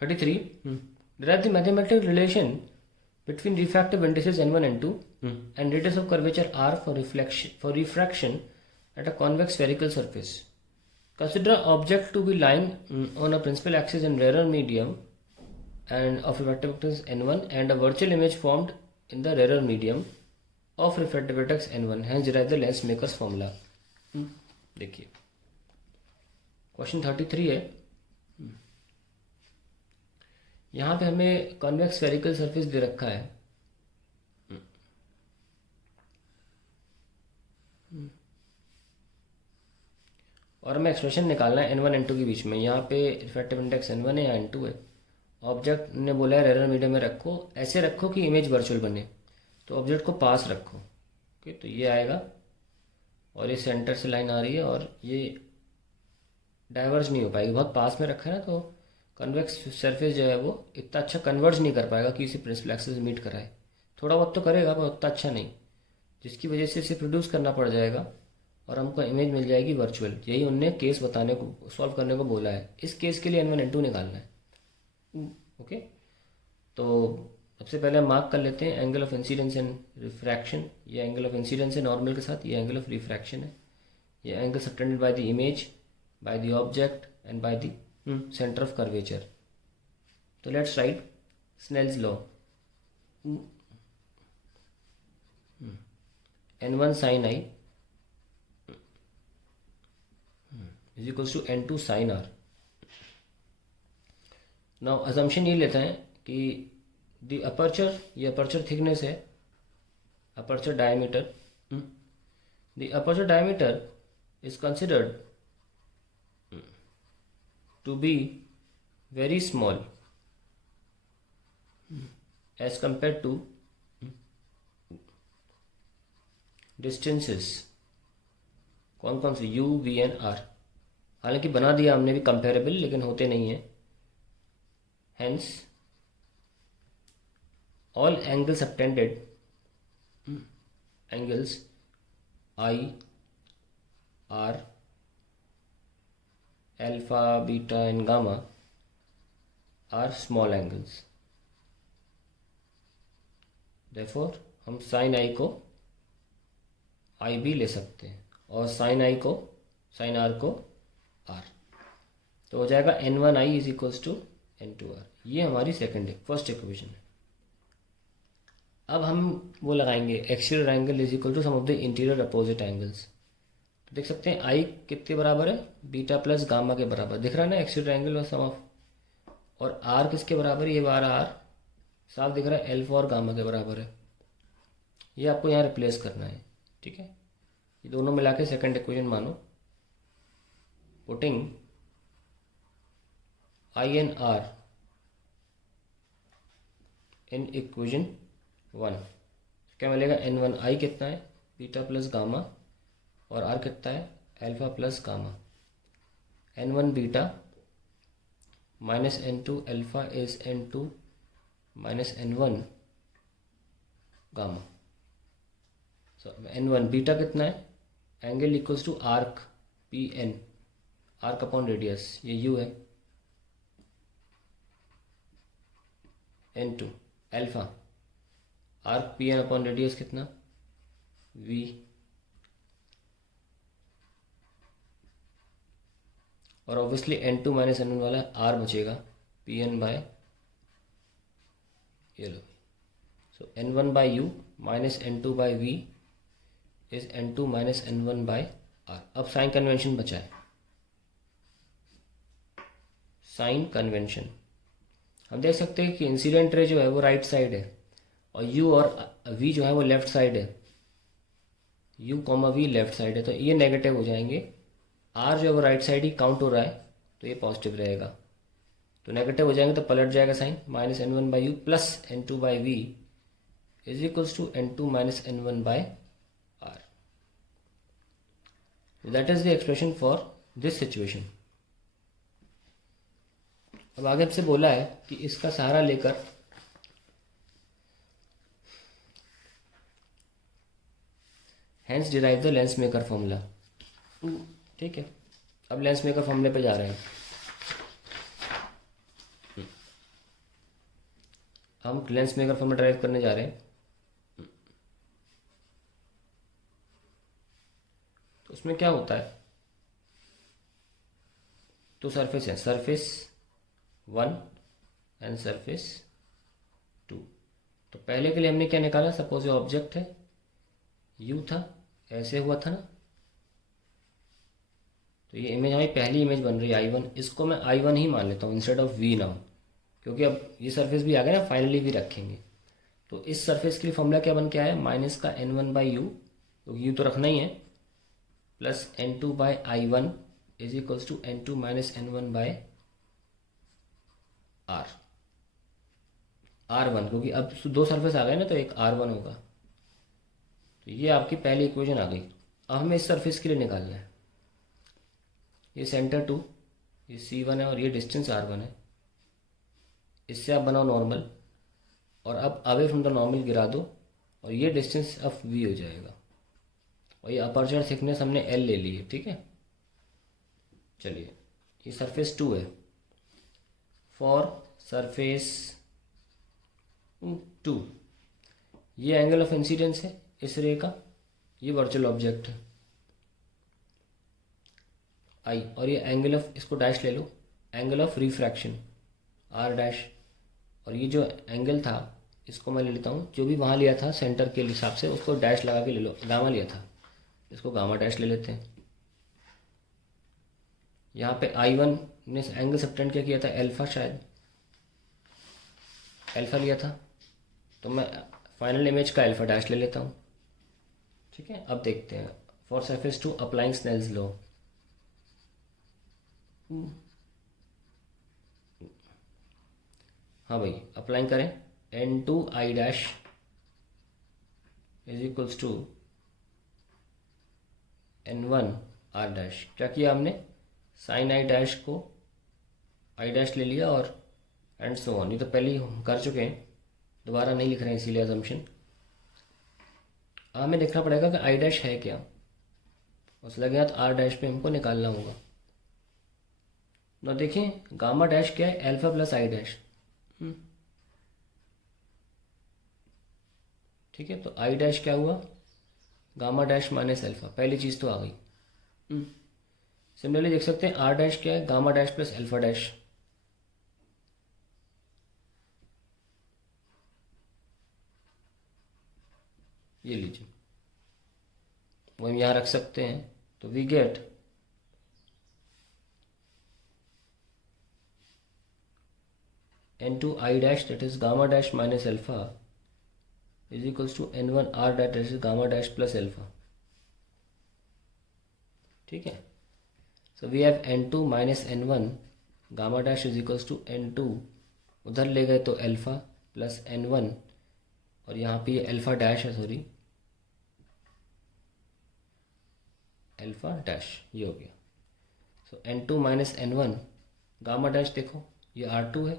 33. Derive the mathematical relation between refractive indices n1 and n2 and radius of curvature r for refraction at a convex spherical surface. Consider an object to be lying on a principal axis in rarer medium and of refractive index n1 and a virtual image formed in the rarer medium of refractive index n1. Hence derive the lens maker's formula. देखिए question 33 है. यहाँ पे हमें convex spherical surface दे रखा है. और हमें expression निकालना है n1 n2 के बीच में. यहाँ पे रिफ्रैक्टिव इंडेक्स n1 है या n2 है. ऑब्जेक्ट ने बोला है रेयर मीडियम में रखो, ऐसे रखो कि इमेज वर्चुअल बने. तो ऑब्जेक्ट को पास रखो. ओके, तो ये आएगा और ये सेंटर से लाइन आ रही है और ये डाइवर्ज नहीं हो पाएगी, बहुत पास में रखा है ना, तो कन्वेक्स सरफेस जो है वो इतना अच्छा कन्वर्ज नहीं कर पाएगा कि इसे प्रिंसिपल एक्सिस से मीट कराए. थोड़ा बहुत तो करेगा पर उतना अच्छा नहीं, जिसकी वजह से इसे प्रोड्यूस करना पड़ जाएगा और हमको इमेज मिल जाएगी वर्चुअल. यही उनने केस बताने को, सॉल्व करने को बोला है. इस केस के लिए n1 n2 निकालना है. ओके, तो सबसे पहले हम मार्क कर लेते हैं angle of incidence and refraction. ये एंगल ऑफ इंसिडेंस है नॉर्मल के साथ, ये एंगल ऑफ रिफ्रैक्शन है. ये angle subtended by the image, by the object and by the centre of curvature. तो let's write Snell's law. n1 sin i is equals to n2 sin r. Now assumption ये लेते हैं कि the aperture, ये aperture thickness है, aperture diameter. The aperture diameter is considered to be very small as compare to distances. कौन कौन से? u, v and r. हालांकि बना दिया हमने भी कंपेरेबल, लेकिन होते नहीं है. Hence, all angles subtended, angles I, R, alpha, beta and gamma are small angles. Therefore, हम sin I को I भी ले सकते हैं और sin I को, sin R को R. तो हो जाएगा n1I is equals to n2r. ये हमारी फर्स्ट इक्वेशन है. अब हम वो लगाएंगे exterior angle is equal to sum of the interior opposite angles. तो देख सकते हैं आई कितने बराबर है? बीटा प्लस गामा के बराबर. दिख रहा है ना एक्सटीरियर एंगल और सम ऑफ. और आर किसके बराबर है? ये बार आर साफ दिख रहा है, एल्फा और गामा के बराबर है. ये आपको यहाँ रिप्लेस करना है. ठीक है, ये दोनों मिला के सेकेंड इक्वेशन मानो. Putting I and R in equation 1. क्या मिलेगा? n1I कितना है? Beta plus gamma. और R कितना है? Alpha plus gamma. n1 beta minus n2 alpha is n2 minus n1 gamma. So n1 beta कितना है? Angle equals to arc P N, arc upon radius, ये u है. n2 अल्फा, arc P N upon radius कितना? v. और obviously n2 minus n1 वाला r बचेगा P N by ये लो. So n1 by u minus n2 bye v is n2 minus n1 by r. अब साइन कन्वेंशन बचा है. साइन कन्वेंशन हम देख सकते हैं कि इंसिडेंट रे जो है वो राइट साइड है और u और v जो है वो लेफ्ट साइड है. u comma v left side है, तो ये नेगेटिव हो जाएंगे. r जो है वो राइट साइड ही काउंट हो रहा है, तो ये पॉजिटिव रहेगा. तो नेगेटिव हो जाएंगे तो पलट जाएगा sign. Minus n1 by u plus n2 by v is equals to n2 minus n1 by r. That is the expression for this situation. अब आगे आपसे बोला है कि इसका सहारा लेकर hence derive the lens maker formula. ठीक है, अब लेंस मेकर फॉर्मूले पे जा रहे हैं. हम लेंस मेकर फॉर्मूला ड्राइव करने जा रहे हैं। तो उसमें क्या होता है, तो सरफेस है, सरफेस 1 एंड सरफेस 2। तो पहले के लिए हमने क्या निकाला, सपोज ये ऑब्जेक्ट है, यू था, ऐसे हुआ था ना, तो ये इमेज हमारी पहली इमेज बन रही है I1, इसको मैं I1 ही मान लेता हूँ इंस्टेड ऑफ V नाउ, क्योंकि अब ये सरफेस भी आ गया ना, फाइनली भी रखेंगे। तो इस सरफेस के लिए फॉर्मूला क्या बन के आया, माइनस का N1/U, क्योंकि U तो रखना ही है, plus N2/I1 is equals to N2 minus N1/R, R1, क्योंकि अब दो सरफेस आ गए ना, तो एक R1 होगा। तो ये आपकी पहली इक्वेशन आ गई। अब हमें इस सरफेस के लिए निकालना है, ये सेंटर 2, ये C1 है और ये डिस्टेंस R1 है, इससे आप बनाओ नॉर्मल, और अब अवे फ्रॉम द नॉर्मल गिरा दो, और ये डिस्टेंस अब V हो जाएगा, और ये अपर्चर थिकनेस हमने L ले ली है, ठीक है। चलिए, ये सरफेस 2 है, फॉर सरफेस 2 ये एंगल ऑफ इंसिडेंस है इस रे का, ये वर्चुअल ऑब्जेक्ट है I, और ये एंगल ऑफ, इसको डैश ले लो, angle of refraction R dash, और ये जो एंगल था इसको मैं ले लेता हूँ, जो भी वहाँ लिया था सेंटर के हिसाब से उसको डैश लगा के ले लो, गामा लिया था, इसको गामा डैश ले लेते हैं। यहाँ पे I1 ने एंगल सबटेंड क्या किया था, अल्फा, शायद अल्फा लिया था, तो मैं फाइनल इमेज का अल्फा डैश ले लेता हूँ, ठीक है। अब देखते हैं, for surface 2 applying Snell's law, हाँ भाई अप्लाइंग करें, N2I dash is equals to N1R dash. क्या किया हमने, साइन I डैश को I डैश ले लिया, और एंड सो ऑन, ये तो पहले ही हम कर चुके हैं, दोबारा नहीं लिख रहे हैं इसीलिए अजम्पशन। हमें देखना पड़ेगा कि I डैश है क्या, उस लगे हाथ R डैश पे हमको निकालना होगा ना। देखें गामा डैश क्या है, अल्फा प्लस I डैश, ठीक है। तो I डैश क्या हुआ, गामा डैश माइनस अल्फा, पहली चीज़ तो आ गई। सिमिलरली देख सकते हैं R डैश क्या है, gamma dash plus alpha dash, ये लीजिए, वो हम यहाँ रख सकते हैं। तो we get N2I dash that is gamma dash minus alpha is equals to N1R that is gamma dash plus alpha, ठीक है। So we have N2 minus N1 gamma dash is equals to N2, उधर ले गए तो alpha plus N1, और यहाँ पे ये अल्फा डैश है, सॉरी अल्फा डैश, ये हो गया। सो N2 minus N1 gamma dash, देखो ये R2 है,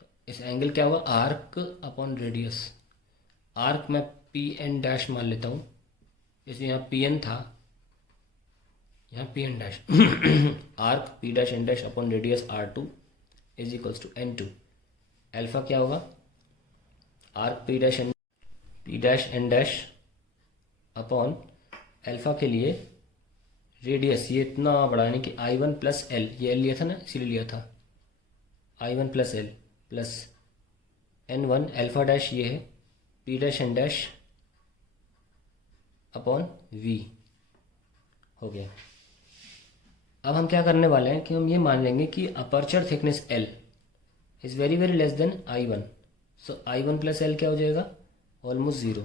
तो इस एंगल क्या हुआ, आर्क अपॉन रेडियस, आर्क मैं PN डैश मान लेता हूँ, इसलिए यहाँ PN था, यहाँ PN dash arc P dash N dash upon radius R2 is equals to N2, alpha क्या होगा, arc P dash N dash upon alpha के लिए रेडियस, ये इतना बड़ा, यानी कि I1 प्लस L, ये L लिया था ना इसीलिए लिया था, I1 plus L plus N1 alpha dash ये है, P dash N dash upon V हो गया। अब हम क्या करने वाले हैं कि हम ये मान लेंगे कि aperture thickness L is very very less than I1, so I1 plus L क्या हो जाएगा, almost zero.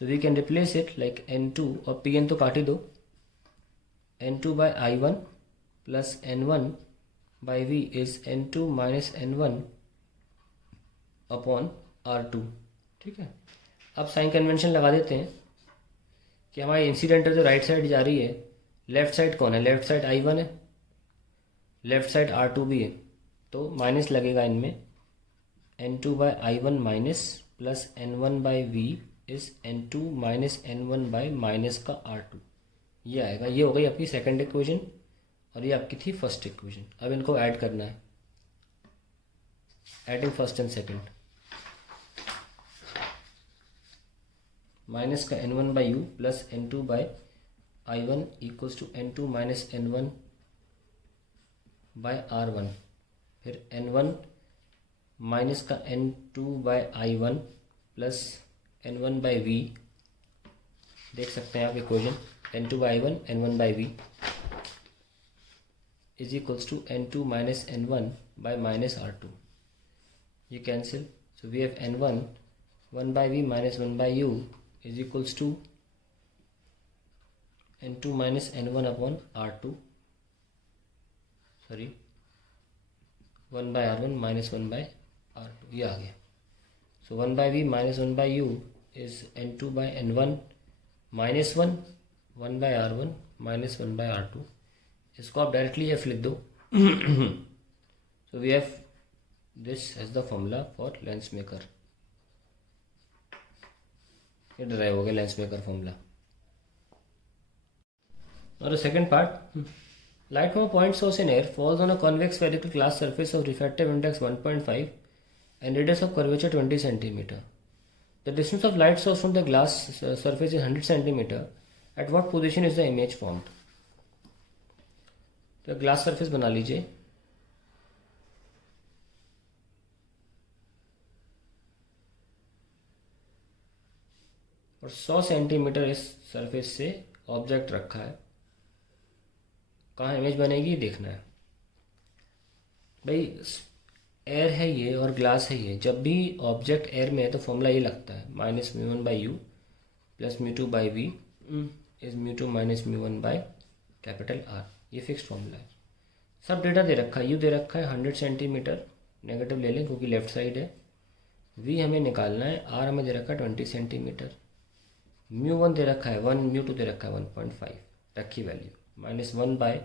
So we can replace it like N2, और PN तो काट ही दो, N2/I1 plus N1/V is N2 minus N1 upon R2, ठीक है। अब साइन कन्वेंशन लगा देते हैं कि हमारी इंसिडेंट जो राइट साइड जा रही है, लेफ्ट साइड कौन है, लेफ्ट साइड I1 है, लेफ्ट साइड R2 भी है, तो माइनस लगेगा इनमें, N2/I1 minus plus N1/V is N2 minus N1 by minus का R2, ये आएगा। ये हो गई आपकी सेकंड इक्वेशन, और ये आपकी थी फर्स्ट इक्वेशन। अब इनको ऐड करना है, adding first and second, minus का n1 by u plus n2 by i1 equals to n2 minus n1 by r1, फिर n1 माइनस का n2 by i1 plus n1 by v, देख सकते हैं आप equation, n2 by i1 n1 by v is equals to n2 minus n1 by minus r2, ये cancel, so we have n1 1 by v minus 1 by u is equals to n2 minus n1 upon r2, sorry 1 by r1 minus 1 by r2, ये आ गया। So 1 by v minus 1 by u is n2 by n1 minus 1 by r1 minus 1 by r2, इसको आप directly F लिख दो। So we have this as the formula for lens maker, ये derive हो गया लेंस मेकर फॉर्मूला। और second part, light from a point source in air falls on a convex spherical glass surface of refractive index 1.5 and radius of curvature 20 cm. The distance of light source from the glass surface is 100 cm. At what position is the image formed? तो glass surface बना लीजिए, और 100 centimetre इस surface से object रखा है, कहाँ image बनेगी देखना है भाई। एयर है ये और ग्लास है ये, जब भी ऑब्जेक्ट एयर में है तो फॉर्मूला ये लगता है minus mu one by u plus mu two by v is mu two minus mu one by capital R, ये फिक्स फॉर्मूला है। सब डेटा दे रखा है, यू दे रखा है 100 सेंटीमीटर, नेगेटिव ले लें क्योंकि लेफ्ट साइड है, वी हमें निकालना है, आर हमें दे रखा है 20 सेंटीमीटर, म्यू वन दे रखा है 1, म्यू टू दे रखा है 1.5, रखी value, minus 1 by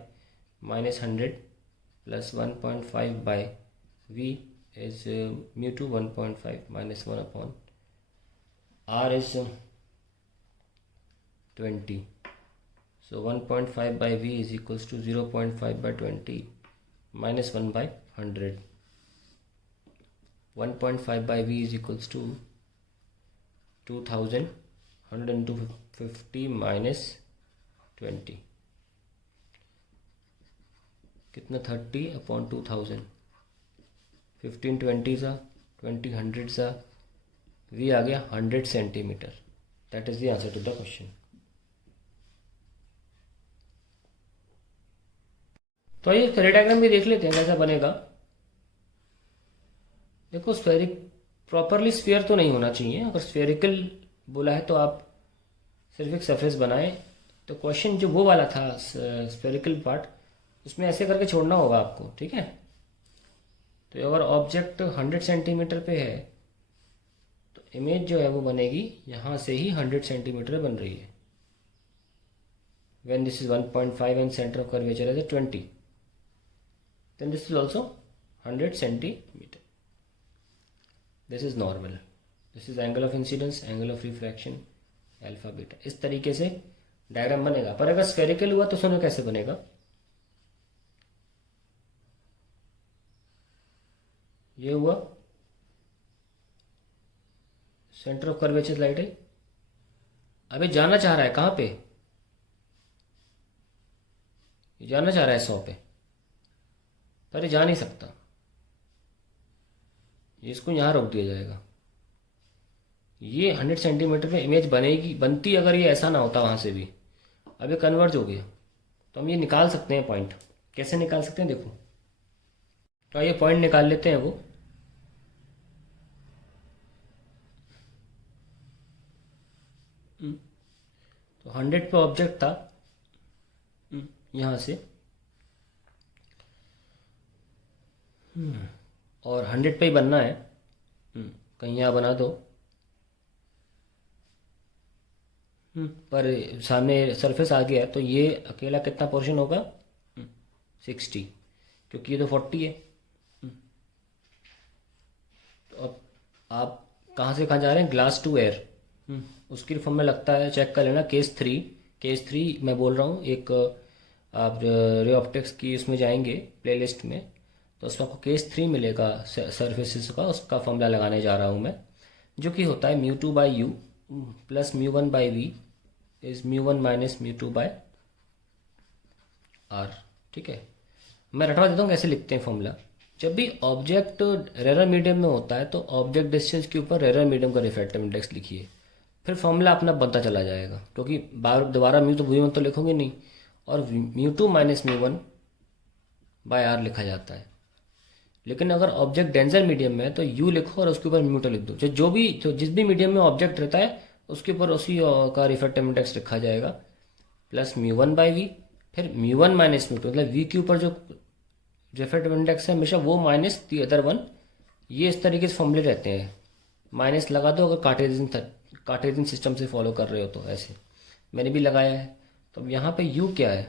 minus 100 plus 1.5 by v is mu 2 1.5 minus 1 upon r is 20. So 1.5 by v is equals to 0.5 by 20 minus 1 by 100. 1.5 by v is equals to 2000, 100 into 50 minus 20, कितना 30 upon 2000, 15 20 सा 20 100 सा, we आ गया 100 centimetre. That is the answer to the question. तो ये spherical diagram भी देख लेते हैं कैसा बनेगा। देखो स्फेरिक प्रॉपरली स्फीयर तो नहीं होना चाहिए, अगर स्फेरिकल बोला है तो आप सिर्फ एक सरफेस बनाएं। तो क्वेश्चन जो वो वाला था स्फेरिकल पार्ट, उसमें ऐसे करके छोड़ना होगा आपको, ठीक है। तो अगर ऑब्जेक्ट 100 सेंटीमीटर पे है तो इमेज जो है वो बनेगी यहाँ से ही 100 सेंटीमीटर बन रही है। When this is 1.5 and centre of curvature is 20, then this is also 100 centimetre. This is normal, this is angle of incidence, angle of refraction, alpha beta. इस तरीके से डायग्राम बनेगा। पर अगर स्फेरिकल हुआ तो सुनो कैसे बनेगा। ये हुआ सेंटर ऑफ कर्वेचर लाइट है, अबे जाना चाह रहा है कहाँ पे, ये जाना चाह रहा है 100 पे, पर ये जा नहीं सकता, ये इसको यहाँ रोक दिया जाएगा। ये 100 सेंटीमीटर पे इमेज बनेगी, बनती अगर ये ऐसा ना होता वहां से भी। अब ये कन्वर्ज हो गया तो हम ये निकाल सकते हैं पॉइंट। कैसे निकाल सकते हैं देखो, तो ये पॉइंट निकाल लेते हैं। वो तो 100 पे ऑब्जेक्ट था यहां से, और 100 पे ही बनना है, कहीं यहाँ बना दो, पर सामने सरफेस आ गया तो ये अकेला कितना पोर्शन होगा 60, क्योंकि ये तो 40 है। तो अब आप कहाँ से कहाँ जा रहे हैं, ग्लास टू एयर, उसकी फॉर्म में लगता है, चेक कर लेना। केस थ्री मैं बोल रहा हूँ, एक आप रे ऑप्टिक्स की उसमें जाएंगे प्लेलिस्ट में, तो उसमें आपको केस 3 मिलेगा सरफेसेस का, उसका फॉर्मूला लगाने जा रहा हूँ मैं, जो कि होता है mu 2 by u plus mu one by v is mu one minus mu two by R. ठीक है, मैं रटवा देता हूँ कैसे लिखते हैं फॉर्मूला। जब भी ऑब्जेक्ट रेरर मीडियम में होता है तो ऑब्जेक्ट डिस्टेंस के ऊपर रेरर मीडियम का रिफ्रैक्टिव इंडेक्स लिखिए, फिर फॉर्मूला अपना बनता चला जाएगा, क्योंकि बार दोबारा म्यू तो वी वन तो लिखोगे नहीं, और mu two minus mu one by R लिखा जाता है। लेकिन अगर ऑब्जेक्ट डेंसर मीडियम में है तो यू लिखो और उसके ऊपर म्यू टू लिख दो। जो जिस भी मीडियम में ऑब्जेक्ट रहता है उसके ऊपर उसी का रिफ्रैक्टिव इंडेक्स लिखा जाएगा, plus mu one by V, फिर mu one minus mu two, मतलब वी के ऊपर जो रिफ्रैक्टिव इंडेक्स है हमेशा वो माइनस दी अदर वन। ये इस तरीके से फॉर्मूले रहते हैं, माइनस लगा दो अगर कार्टेशियन सिस्टम से फॉलो कर रहे हो तो। ऐसे मैंने भी लगाया है। तो अब यहाँ पे यू क्या है,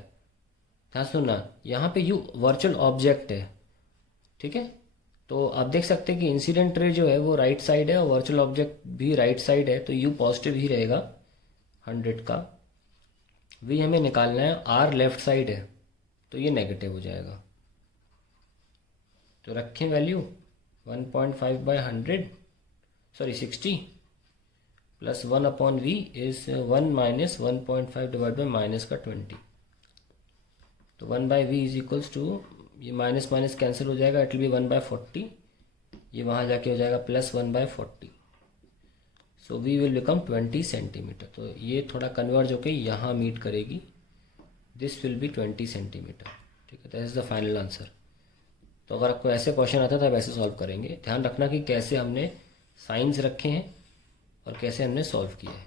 ध्यान सुनना, यहाँ पे यू वर्चुअल ऑब्जेक्ट है। ठीक है, तो आप देख सकते हैं कि इंसिडेंट रे जो है वो राइट साइड है और वर्चुअल ऑब्जेक्ट भी राइट साइड है, तो यू पॉजिटिव ही रहेगा 100 का। वी हमें निकालना है, आर लेफ्ट साइड है तो ये नेगेटिव हो जाएगा। तो रखें value 1.5 by 100, sorry 60, plus 1 upon v is 1 minus 1.5 divide by minus का 20। तो 1 by v is equals to, ये माइनस माइनस कैंसिल हो जाएगा, इट विल बी 1 बाय 40, ये वहाँ जाके हो जाएगा plus 1 by 40। So we will become 20 centimetre. तो ये थोड़ा कन्वर्ज होकर यहाँ मीट करेगी, दिस विल बी 20 सेंटीमीटर। ठीक है, that is the final answer. तो अगर आपको ऐसे क्वेश्चन आता है तो आप ऐसे सॉल्व करेंगे। ध्यान रखना कि कैसे हमने साइंस रखे हैं और कैसे हमने सॉल्व किया है।